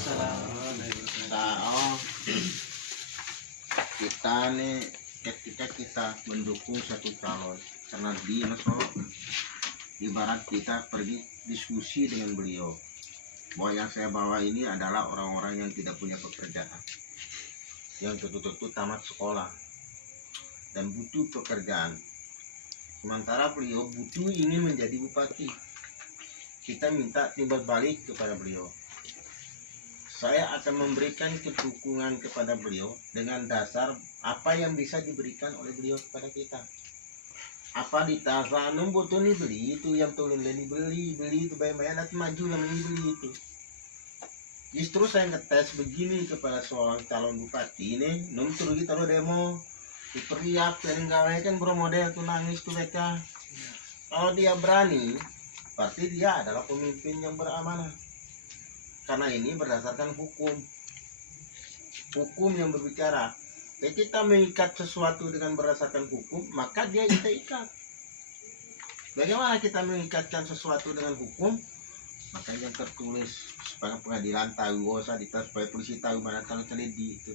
Oh, kita nih ketika kita mendukung satu calon karena dia ibarat kita pergi diskusi dengan beliau bahwa yang saya bawa ini adalah orang-orang yang tidak punya pekerjaan, yang tentu-tentu tamat sekolah dan butuh pekerjaan, sementara beliau butuh ingin menjadi bupati. Kita minta timbal balik kepada beliau. Saya akan memberikan dukungan kepada beliau dengan dasar apa yang bisa diberikan oleh beliau kepada kita. Apa di tasar butuh nih beli itu yang tolong beli itu bayar maju namanya beli itu. Justru saya ngetes begini kepada seorang calon bupati ini, terus kita lo demo diteriak dan gawe kan bro model tuh nangis tuh mereka. Kalau dia berani, berarti dia adalah pemimpin yang beramanah. Karena ini berdasarkan hukum yang berbicara. Jadi kita mengikat sesuatu dengan berdasarkan hukum, maka dia kita ikat. Bagaimana kita mengikatkan sesuatu dengan hukum? Maka yang tertulis supaya pengadilan tahu, supaya polisi tahu mana kalau teliti itu.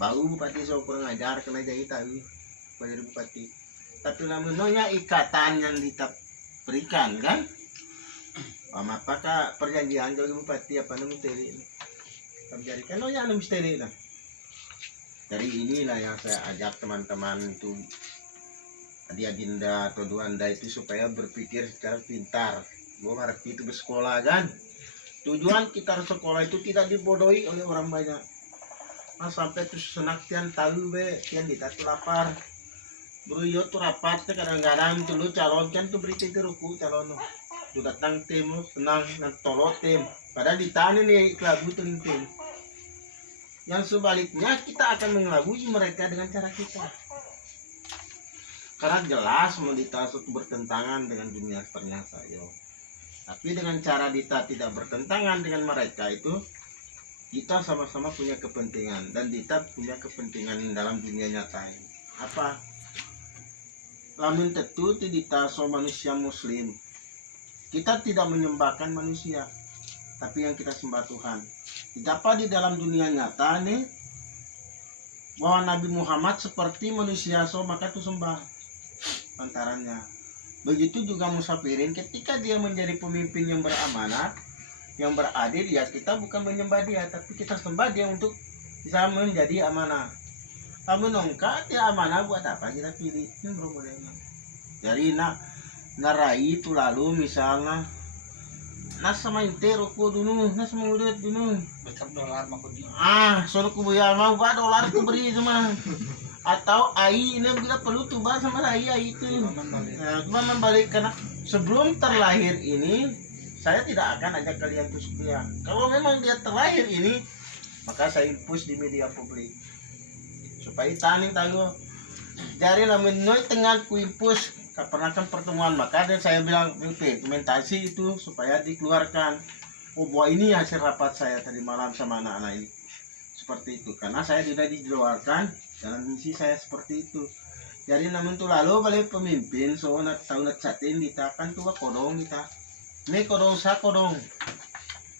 Baru bupati so kurang ajar kena jadi tahu pada bupati. Tapi namanya ikatan yang diberikan kan? Apakah perjanjian jadi bupati apa namanya misteri? Terjadi kan namanya misteri lah. Dari inilah yang saya ajak teman-teman itu adik-adinda atau duanda itu supaya berpikir secara pintar. Gue ngerti itu bersekolah kan. Tujuan kita sekolah itu tidak dibodohi oleh orang banyak. Nah, sampai tuh senaktian tahu be, yang kita tuh lapar. Bro yo tuh rapat kadang-kadang tuh lu calon kan tuh berita itu ruku calon. Tuh datang tim tenang dan tolot tim. Padahal ditanya nih lagu tim. Yang sebaliknya kita akan mengelabui mereka dengan cara kita. Karena jelas Dita itu bertentangan dengan dunia ternyata yo. Tapi dengan cara Dita tidak bertentangan dengan mereka itu, kita sama-sama punya kepentingan dan Dita punya kepentingan dalam dunia nyata ini. Apa? Lamun tentu Dita so manusia muslim. Kita tidak menyembahkan manusia, tapi yang kita sembah Tuhan. Apa di dalam dunia nyata nih bahwa Nabi Muhammad seperti manusia so maka itu sembah antaranya. Begitu juga musafirin ketika dia menjadi pemimpin yang beramanah, yang beradil, ya kita bukan menyembah dia, tapi kita sembah dia untuk bisa menjadi amanah. Kamu nongka dia amanah buat apa kita pilih? Ini bro modelnya. Jadi narai itu lalu misalnya nas sama intero ko dulu, nas mau lihat dulu. Backup dolar mah kudi. Suruh ku ya mau ba dolar ku beri sama. Atau ai ini bila perlu tuh bah sama ai itu. Cuma membalik karena sebelum terlahir ini saya tidak akan ajak kalian terus dia. Kalau memang dia terlahir ini, maka saya push di media publik supaya tani tahu. Dari namun noi tengah ku push kepernakan pertemuan, maka dan saya bilang dokumentasi itu supaya dikeluarkan. Oh bahwa ini hasil rapat saya tadi malam sama anak-anak ini. Seperti itu karena saya tidak dikeluarkan dalam misi saya seperti itu. Jadi namun tuh lalu balik pemimpin so nak tahu nak catin kita kan tuh kodong kita. Ini kodong sa kodong.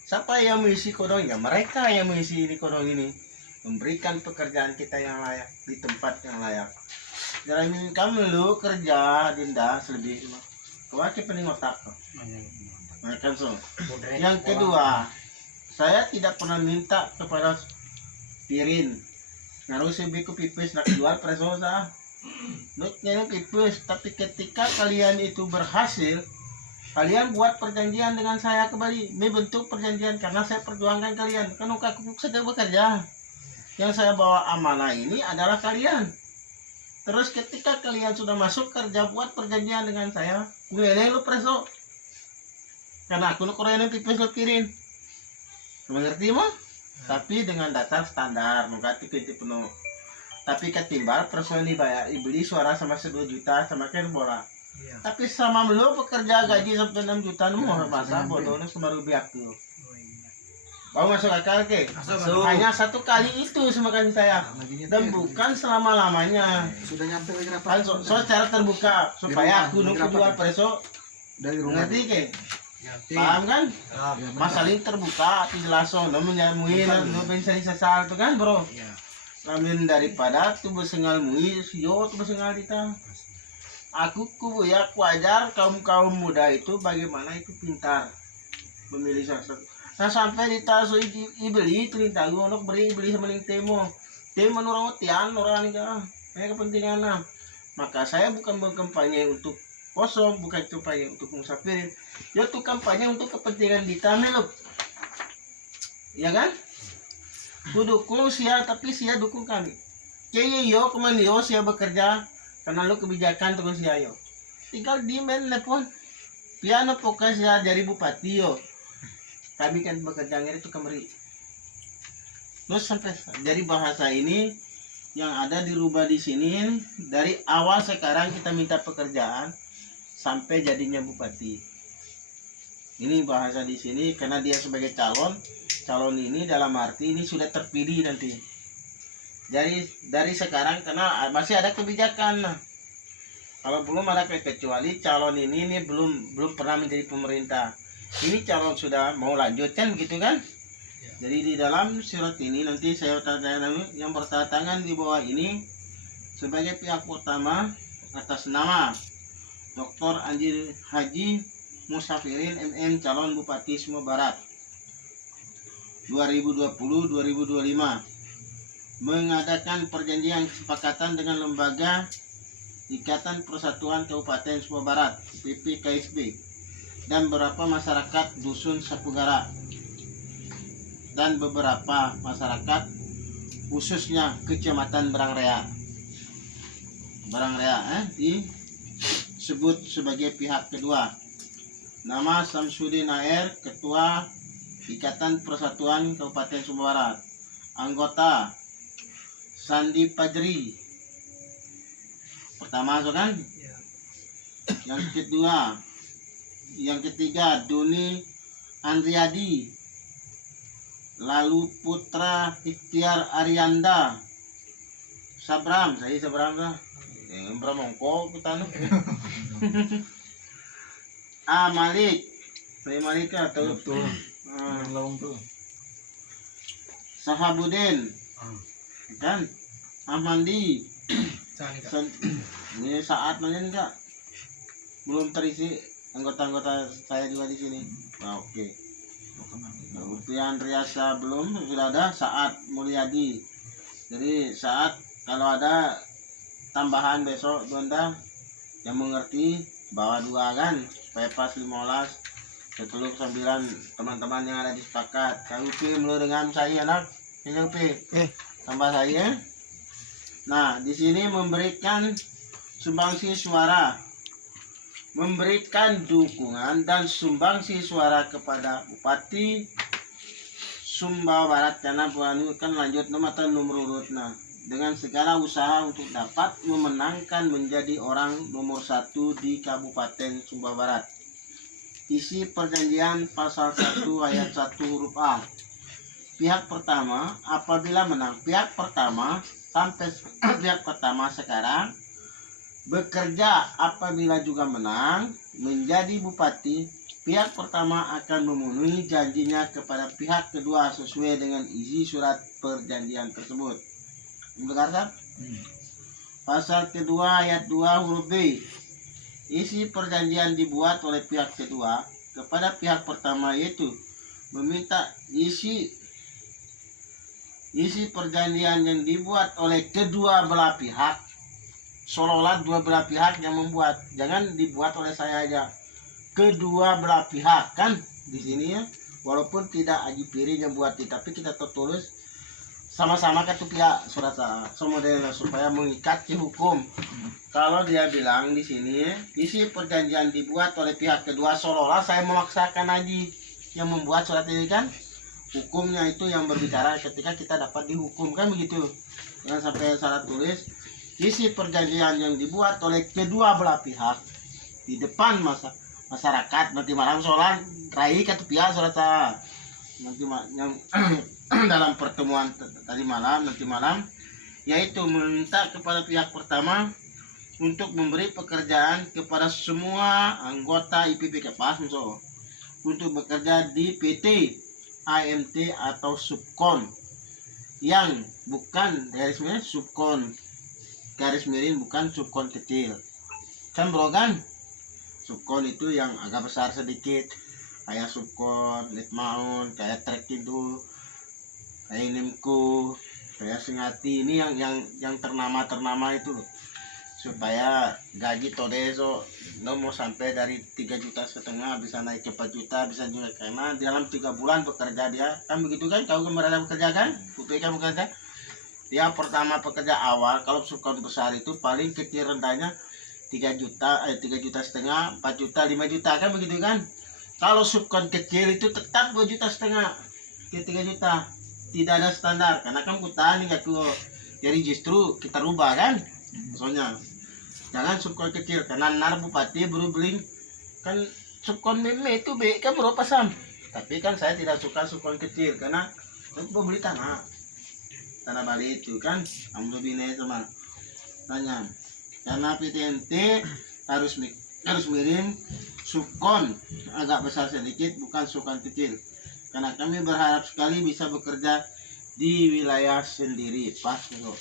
Siapa yang mengisi kodong? Ya mereka yang mengisi ini kodong ini. Memberikan pekerjaan kita yang layak di tempat yang layak. Jadi kamu lu kerja dinda selebih kewakil pening otak. Mereka so. Yang kedua, saya tidak pernah minta kepada Pirin ngaruh sebiku pipis nak jual presosa. Nutnya pipis, tapi ketika kalian itu berhasil, kalian buat perjanjian dengan saya kembali. Ini bentuk perjanjian karena saya perjuangkan kalian. Kan aku sedang bekerja. Yang saya bawa amanah ini adalah kalian. Terus ketika kalian sudah masuk kerja, buat perjanjian dengan saya. Gue lu preso. Karena aku korean pipis lu pirin. Mengerti mah? Tapi dengan dasar standar, mengganti kunci penuh. Tapi ketimbang personil dibayar, dibeli suara sama 2 juta sama kan bola. Iya. Tapi sama lo pekerja gaji sampai 6 juta, mau masa bodohnya sama rupiah tuh. Mau masuk akal ke? Hanya 1 kali itu semakan saya dan bukan selama lamanya. Sudah nyampe lagi kan so cara terbuka supaya aku nunggu jual preso dari rumah. Ngerti ke? Paham kan? Ya, Masaling terbuka dijelaso namun nyamuin lo bisa disasal tuh kan bro. ya. Lamun daripada tuh besengal mui yo tuh besengal kita. Aku ya wajar kaum muda itu bagaimana itu pintar memilih sesuatu. Nah sampai di tasu ibeli cerita gue untuk beli sama temo menurut tian orang ini kepentingan nah. Maka saya bukan berkampanye untuk kosong, bukan kampanye untuk musafirin. Ya tuh kampanye untuk kepentingan kita loh. Ya kan? Ku dukung sia tapi sia dukung kami. Kayaknya yo kemana yo sia bekerja karena lu kebijakan terus sia yo. Tinggal di telepon. Piano pokoknya sia jadi bupati yo. Kami kan bekerja ngeri itu kemari. Terus sampai jadi bahasa ini yang ada dirubah di sini dari awal sekarang kita minta pekerjaan sampai jadinya bupati. Ini bahasa di sini karena dia sebagai calon ini dalam arti ini sudah terpilih nanti. Dari sekarang karena masih ada kebijakan. Nah, kalau belum ada kecuali calon ini belum pernah menjadi pemerintah. Ini calon sudah mau lanjutkan gitu kan? Jadi di dalam surat ini nanti saya tanda yang bertangan di bawah ini sebagai pihak pertama atas nama Dr. Anjir Haji Musafirin MM calon Bupati Sumba Barat 2020-2025 mengadakan perjanjian kesepakatan dengan lembaga Ikatan Persatuan Kabupaten Sumba Barat PPKSB dan beberapa masyarakat dusun Sapugara dan beberapa masyarakat khususnya Kecamatan Barangrea disebut sebagai pihak kedua. Nama Samsudin Air, Ketua Ikatan Persatuan Kabupaten Sumba Barat. Anggota Sandi Pajri. Pertama kan? Yang ketiga Doni Andriadi. Lalu Putra Ikhtiar Arianda. Sabram dah. Bramongko kita nu. Malik. Saya Malik atau Betul. Lawang tuh. Sahabudin. Kan? Ahmandi. Ini saat mana enggak? Belum terisi anggota-anggota saya juga di sini. Oke. Kemudian Riasa belum sudah ada Saat Mulyadi. Jadi Saat kalau ada tambahan besok Donda yang mengerti bawa 2 kan supaya pas 15 seteluk 9 teman-teman yang ada di sepakat. KUP melu dengan saya anak KUP tambah saya. Nah di sini memberikan sumbangsi suara, memberikan dukungan dan sumbangsi suara kepada Bupati Sumba Barat karena kan lanjut nomor urut dengan segala usaha untuk dapat memenangkan menjadi orang nomor 1 di Kabupaten Sumba Barat. Isi perjanjian pasal 1 ayat 1 huruf A. Pihak pertama apabila menang, pihak pertama sampai pihak pertama sekarang bekerja apabila juga menang menjadi bupati, pihak pertama akan memenuhi janjinya kepada pihak kedua sesuai dengan isi surat perjanjian tersebut. Mendengar kan? Pasal kedua ayat 2 huruf B. Isi perjanjian dibuat oleh pihak kedua kepada pihak pertama yaitu meminta isi perjanjian yang dibuat oleh kedua belah pihak seolah-olah dua belah pihak yang membuat, jangan dibuat oleh saya aja. Kedua belah pihak kan di sini ya, walaupun tidak Aji Piring yang buat, tapi kita tertulis sama-sama satu pihak surat semodelnya supaya mengikat ke hukum. Kalau dia bilang di sini isi perjanjian dibuat oleh pihak kedua seolah-olah saya memaksakan Aji yang membuat surat ini kan, hukumnya itu yang berbicara ketika kita dapat dihukum kan begitu. Jangan sampai salah tulis. Isi perjanjian yang dibuat oleh kedua belah pihak di depan masyarakat nanti malam sholat raih kata pihak sholat nanti yang dalam pertemuan tadi malam nanti malam yaitu meminta kepada pihak pertama untuk memberi pekerjaan kepada semua anggota IPPK pas untuk bekerja di PT, AMT atau subkon yang bukan garis miring subkon, garis miring bukan subkon kecil. Kan bro kan? Subkon itu yang agak besar sedikit, kayak subkon, litmaun, kayak trek itu, kayak nimku, kayak singati. Ini yang ternama itu loh. Supaya gaji todeso no mau sampai dari 3,5 juta bisa naik ke 4 juta, bisa juga karena dalam 3 bulan bekerja dia kan begitu kan. Kau kemarin bekerja kan, UPK bekerja dia pertama pekerja awal. Kalau subkon besar itu paling kecil rendahnya 3 juta, 3,5 juta, 4 juta, 5 juta kan begitu kan. Kalau subkon kecil itu tetap 2,5 juta ke 3 juta, tidak ada standar karena kan kutani gak tuh. Jadi justru kita rubah kan, soalnya jangan subkon kecil karena nar bupati baru beli kan subkon meme itu be kan berapa sam. Tapi kan saya tidak suka subkon kecil karena itu beli tanah Bali itu kan ambil bine sama tanya. Karena PTNT harus mirim subkon agak besar sedikit, bukan subkon kecil. Karena kami berharap sekali bisa bekerja di wilayah sendiri. Pas bro.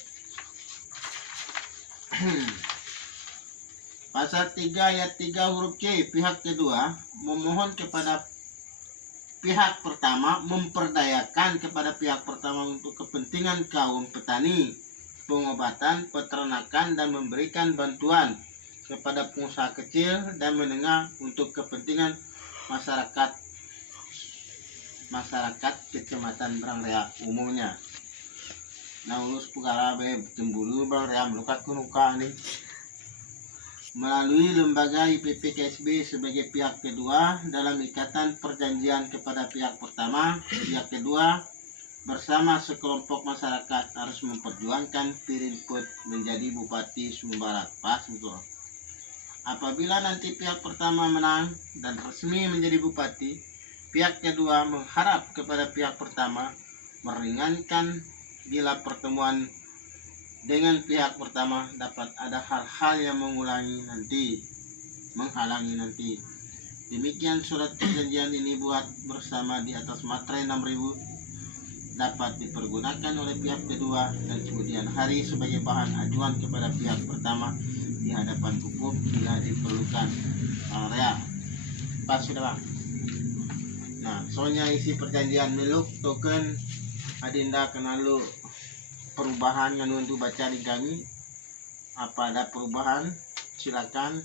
Pasal 3 ayat 3 huruf C, pihak kedua memohon kepada pihak pertama memperdayakan kepada pihak pertama untuk kepentingan kaum petani, pengobatan, peternakan, dan memberikan bantuan kepada pengusaha kecil dan menengah untuk kepentingan masyarakat Kecamatan Brangrea umumnya. Nah, ulus pugara be tembulu Brangrea melukat kunuka nih. Melalui lembaga IPPKSB sebagai pihak kedua dalam ikatan perjanjian kepada pihak pertama, pihak kedua bersama sekelompok masyarakat harus memperjuangkan Pirinput menjadi Bupati Sumba Barat. Pas betul. Apabila nanti pihak pertama menang dan resmi menjadi bupati, pihak kedua mengharap kepada pihak pertama meringankan bila pertemuan dengan pihak pertama dapat ada hal-hal yang menghalangi nanti. Demikian surat perjanjian ini buat bersama di atas materai 6.000 dapat dipergunakan oleh pihak kedua dan kemudian hari sebagai bahan ajuan kepada pihak pertama di hadapan hukum bila diperlukan. Area pas sudah bang. Nah, soalnya isi perjanjian meluk token adinda kenalu perubahan yang untuk baca di kami. Apa ada perubahan silakan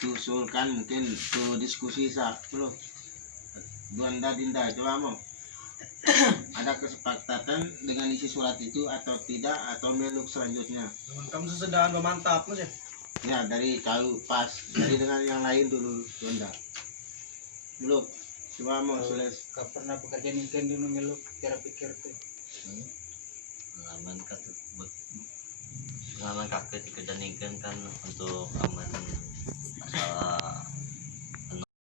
diusulkan, mungkin tuh diskusi sah belum Duanda Dinda coba mau ada kesepakatan dengan isi surat itu atau tidak, atau meluk selanjutnya. Kamu sesedaan memantap mas ya? Ya dari kau pas dari dengan yang lain dulu Duanda belum coba mau sules. Kau pernah bekerja niken dulu meluk cara pikir tuh. pengalaman kakek di kerjaan kan untuk aman masalah